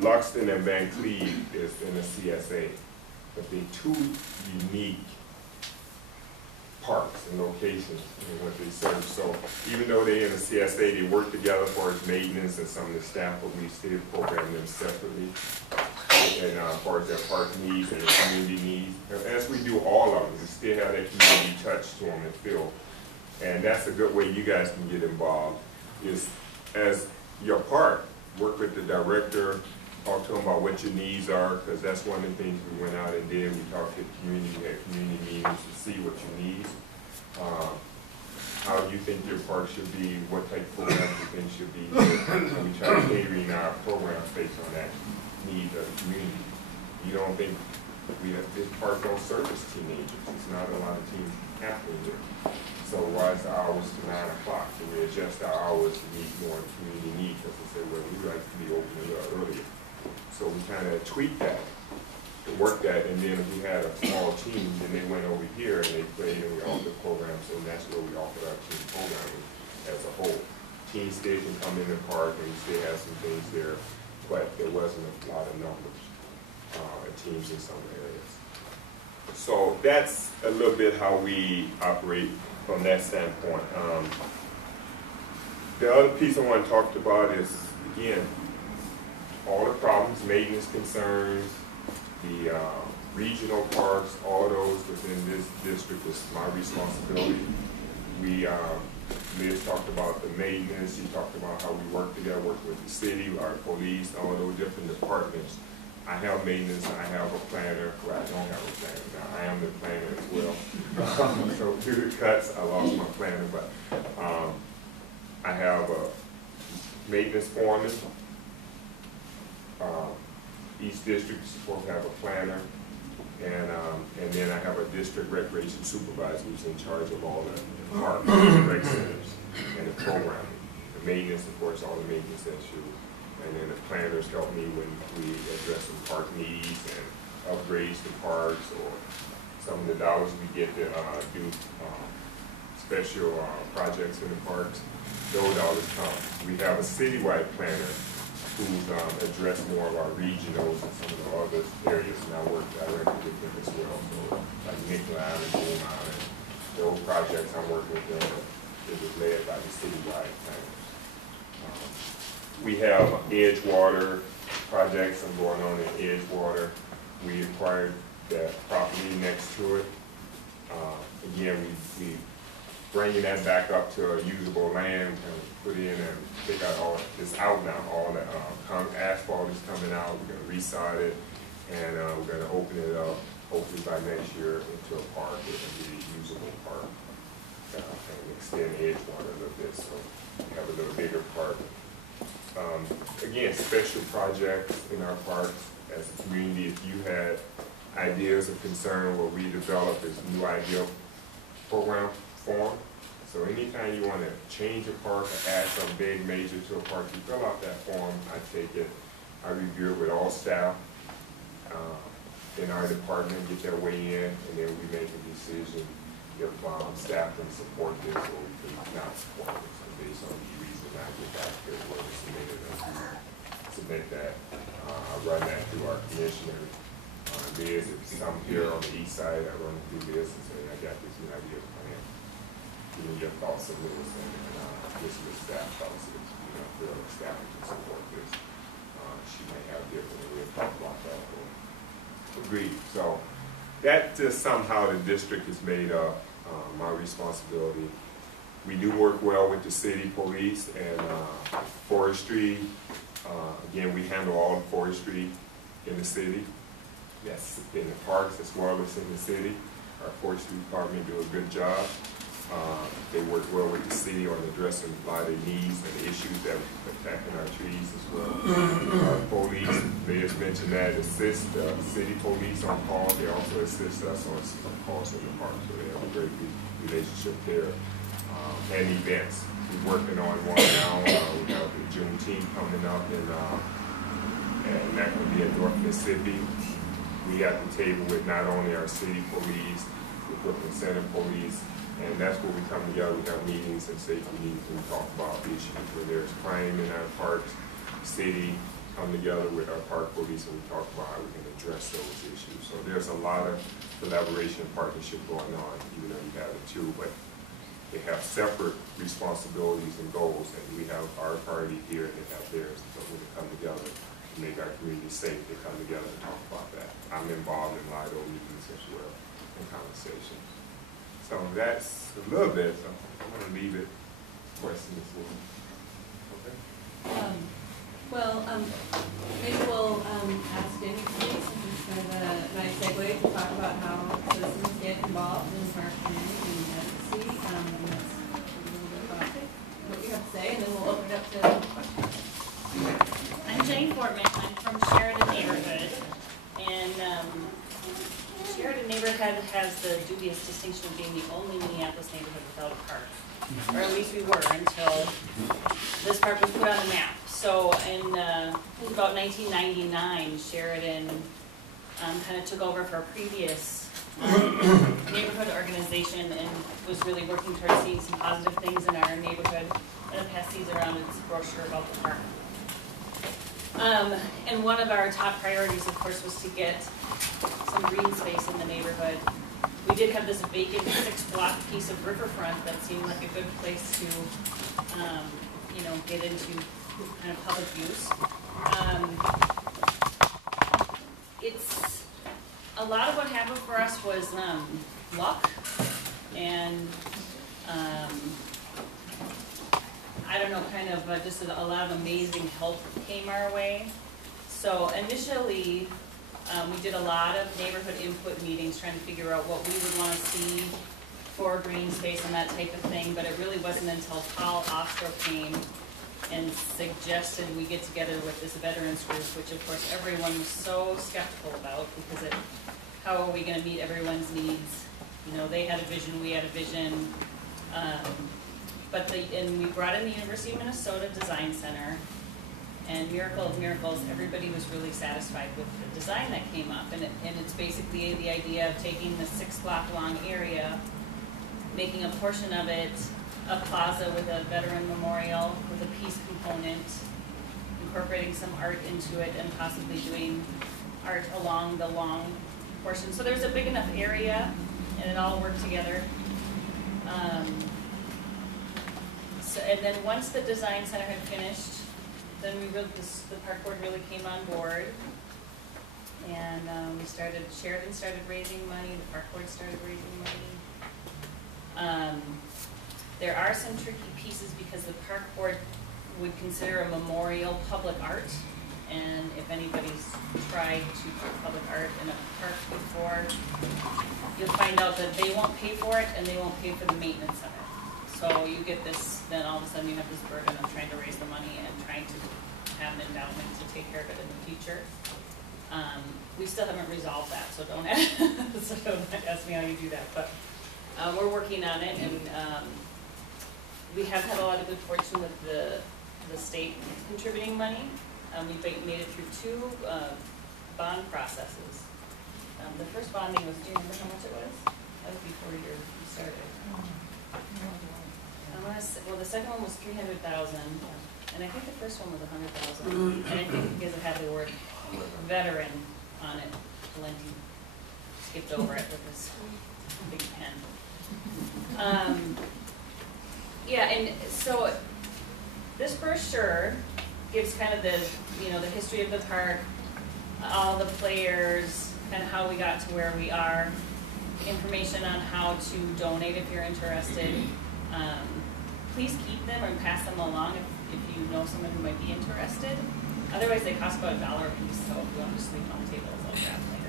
Luxton and Van Cleve is in the CSA, but they're two unique parks and locations in what they serve. So even though they're in the CSA, they work together for its maintenance and some of the staff, but we still program them separately. And as far as their park needs and their community needs, and as we do all of them, we still have that community touch to them and feel. And that's a good way you guys can get involved, is as your park, work with the director, talk to them about what your needs are, because that's one of the things we went out and did. We talked to the community, we had community meetings to see what you need, how you think your park should be, what type of programs you think should be, and we try to cater our programs based on that need of the community. You don't think this park don't service teenagers. It's not a lot of teens happening there. So why is the hours to 9 o'clock? So we adjust our hours to meet more community needs, because we say, well, we'd like to be open a little earlier. So we kind of tweaked that, worked that, and then we had a small team, and they went over here and they played, and we offered programs, and that's where we offered our team programming as a whole. Teens still can come in the park, and we still have some things there, but there wasn't a lot of numbers of teams in some areas. So that's a little bit how we operate from that standpoint. The other piece I want to talk about is, again, all the problems, maintenance concerns, the regional parks, all those within this district is my responsibility. Liz talked about the maintenance, she talked about how we work together, work with the city, our police, all those different departments. I have maintenance, I have a planner. Well, I don't have a planner now. I am the planner as well. So due to cuts, I lost my planner, but I have a maintenance foreman. Each district is supposed to have a planner, and then I have a district recreation supervisor who's in charge of all the parks, the rec centers, and the programming. The maintenance, of course, all the maintenance issues. And then the planners help me when we address some park needs and upgrades to parks, or some of the dollars we get to do special projects in the parks. Those dollars come. We have a citywide planner who's addressed more of our regionals and some of the other areas, and I work directly with them as well. So like Nickel Island, Boone Island, those projects I'm working with them, it was led by the citywide planner. We have Edgewater projects going on in Edgewater. We acquired the property next to it. Again, we bringing that back up to a usable land and put in and take out all this out now. All the asphalt is coming out. We're going to resod it, and we're going to open it up hopefully by next year into a park. It will be a usable park and extend Edgewater a little bit, so we have a little bigger park. Again, special projects in our parks as a community. If you had ideas of concern, what we develop is new idea program form. So anytime you want to change a park or add some big major to a park, you fill out that form, I take it, I review it with all staff in our department, get their way in, and then we make a decision if staff can support this or we can not support this. So based on the reason I get back to what we submitted, submit that. I run that through our commissioner. Liz, if some here on the east side, I run through this and say, I got this new idea plan. Give me your thoughts on this, and this is the staff thoughts. Feel like staff can support this. She may have different, we'll talk about that. Agreed. So that just somehow the district is made up. My responsibility. We do work well with the city police and forestry. Again, we handle all the forestry in the city. Yes, in the parks as well as in the city. Our forestry department do a good job. They work well with the city on addressing a lot of needs and issues that are attacking our trees as well. Our police, they just mentioned that, assist the city police on calls. They also assist us on calls in the park, so they have a great relationship there. And events. We're working on one now. We have the Juneteenth coming up, and that will be in North Mississippi. We have the table with not only our city police, the Brooklyn Center police, and that's where we come together. We have meetings and safety meetings, and we talk about issues where there's crime in our parks, city, come together with our park police and we talk about how we can address those issues. So there's a lot of collaboration and partnership going on, even though you have the two, but they have separate responsibilities and goals, and we have our party here and they have theirs. So when they come together to make our community safe, they come together and talk about that. I'm involved in a lot of those meetings as well, in conversation. So that's a little bit, so I'm going to leave it questions. Okay. Maybe we'll ask Danny please, and just kind of a nice segue to talk about how citizens get involved in park planning and advocacy. And that's a little bit about what you have to say, and then we'll open it up to questions. I'm Jane Fortman. I'm from Sheridan Neighborhood, and Sheridan Neighborhood has the dubious distinction of being the only Minneapolis neighborhood without a park, or at least we were until this park was put on the map. So in about 1999, Sheridan kind of took over for a previous neighborhood organization and was really working towards seeing some positive things in our neighborhood. I'm going to pass these around. It's a brochure about the park. And one of our top priorities, of course, was to get some green space in the neighborhood. We did have this vacant 6-block piece of riverfront that seemed like a good place to, get into kind of public use. It's a lot of what happened for us was luck, and I don't know, kind of just a lot of amazing help came our way. So initially, we did a lot of neighborhood input meetings trying to figure out what we would want to see for green space and that type of thing, but it really wasn't until Paul Ostro came and suggested we get together with this veterans group, which of course everyone was so skeptical about, because how are we going to meet everyone's needs? You know, they had a vision, we had a vision, and we brought in the University of Minnesota Design Center, and miracle of miracles, everybody was really satisfied with the design that came up, and it's basically the idea of taking the 6-block long area, making a portion of it a plaza with a veteran memorial with a peace component, incorporating some art into it, and possibly doing art along the long portion. So there's a big enough area, and it all worked together. And then once the design center had finished, then the park board really came on board, and Sheridan started raising money, the park board started raising money. There are some tricky pieces because the park board would consider a memorial public art, and if anybody's tried to put public art in a park before, you'll find out that they won't pay for it and they won't pay for the maintenance of it. So you get this, then all of a sudden you have this burden of trying to raise the money and trying to have an endowment to take care of it in the future. We still haven't resolved that, so don't ask me how you do that. But we're working on it, and we have had a lot of good fortune with the state contributing money. We made it through 2 bond processes. The first bonding was, do you remember how much it was? That was before you started. Well, the second one was $300,000, and I think the first one was $100,000. And I think because it had the word veteran on it, Valenti skipped over it with his big pen. Yeah, and so this brochure gives kind of the history of the park, all the players, kind of how we got to where we are, information on how to donate if you're interested. Please keep them or pass them along if you know someone who might be interested. Otherwise, they cost about $1 a piece, so if you want to just leave them on the table, I'll grab them.